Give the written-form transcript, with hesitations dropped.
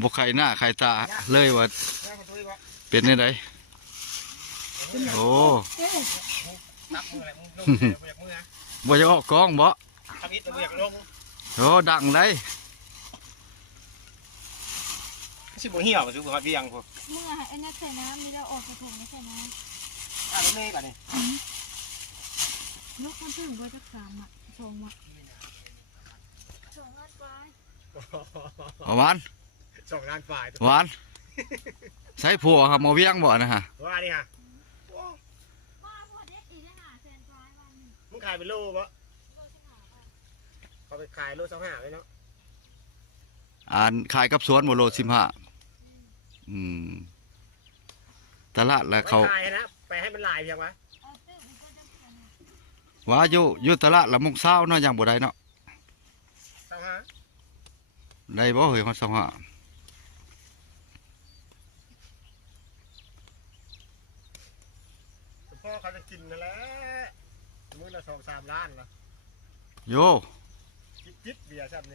บกไข่หน้าไข่ตาเลยว่าเป็นยังไงโอ้บ่จะออกกองบ่โอ้ดังเลยสิบ่เหี่ยวสิบ่ฮอดเวียงพวกเมื่อไอ้นักใส่น้ำนี่เราออกกระถงไม่ใส่น้ำเล่บัดนี้นกมันถึงว่าจะ3 อ่ะ2 อ่ะ2 อันไปหวาน2 ล้านฝ่ายหวานใช้ผัวครับมาเวียงบ่นะฮะว่านี่ฮะว่าพอเด็ดอีกได้หาแสนปลายวันมึงขายเป็นโลบ่เขาไปขายโล25เลยเนาะขายกับสวนบ่โล15ตลาดแล้วเขาขายนะไปให้มันหลายเพียงวะว่าอยู่ตลาดละมุกเศร้าเนาะอย่างบ่ได้เนาะได้บ่เฮ้ยเขา25พ่อเขาจะกินนั่นแหละมื้อละ2-3 ล้านละโยจิ๊บเบียร์ใช่ไหม